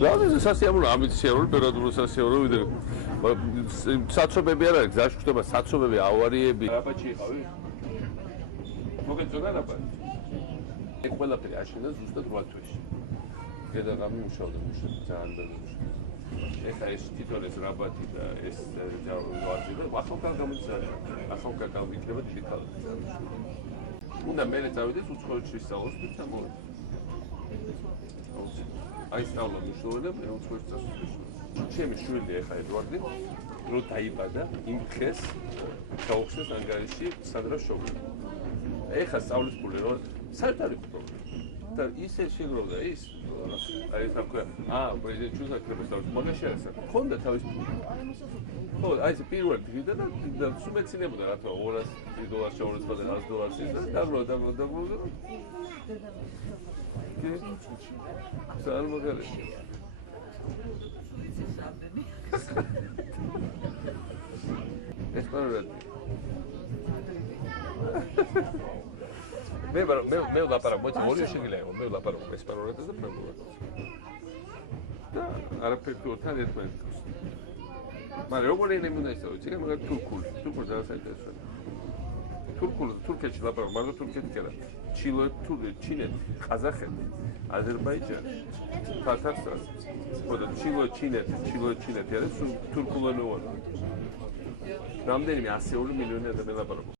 Realmente სასიამოვნო ამბიციური პერიოდული სასიამოვნო საცობები არ არის გზაში ხდება საცობები ავარიები რაბაჩი იყავი მოგეწონა რაბაჩი ეგ ყველაფერი აშენდა ზუსტად 8 თვეში გადაღამი მუშაობდა ძალიან ბევრი ეხა ეს თვითონ ეს რაბათი და ეს ჯავაძი და ახალგაზრდა გამოიწვია ახალგაზრდა იქნება დიდი ქალაქი უნდა მე წავიდეს უცხოეთში სწავლოს და ჩამოვედი აი სწავლა მუშაობდა მე უცხოეთში წავიდი ჩემი შვილი ეხა ედვარდი რო დაიბადა იმ დღეს გაუხსნეს ანგარიში სადრა შოგი ეხა სწავლის ფული რო საერთოდ არის პრობლემა და ისე შეგროვდა ის აი ეს აკვე პრეზიდენტ ჩუსაკრებს და მაგაში არის ხონდა თავის ხო აი ეს პირველ დღიდან და სუმეცინებოდა რა თქმა $200 $200 და $100 ის და დაგლო კი სულ მაგარი ეს პარად მე ლაპარაკ მოდი ორი შეგიძლია მე ლაპარაკ ესპანურად და ფრანგულად და არაფერი თან ერთმანეთს მაგრამ როგორ ენები უნდა ისწავლო იცი მაგარ თურქული ძალიან საინტერესოა თურქეთში ლაპარაკ მაგრამ თურქეთი კი არა ჩინეთი ყაზახეთი აზერბაიჯანი თათარსტანი ხო და ჩინეთი არის თურქულენოვანი რამდენიმე 100 მილიონი ადამიანი ლაპარაკობს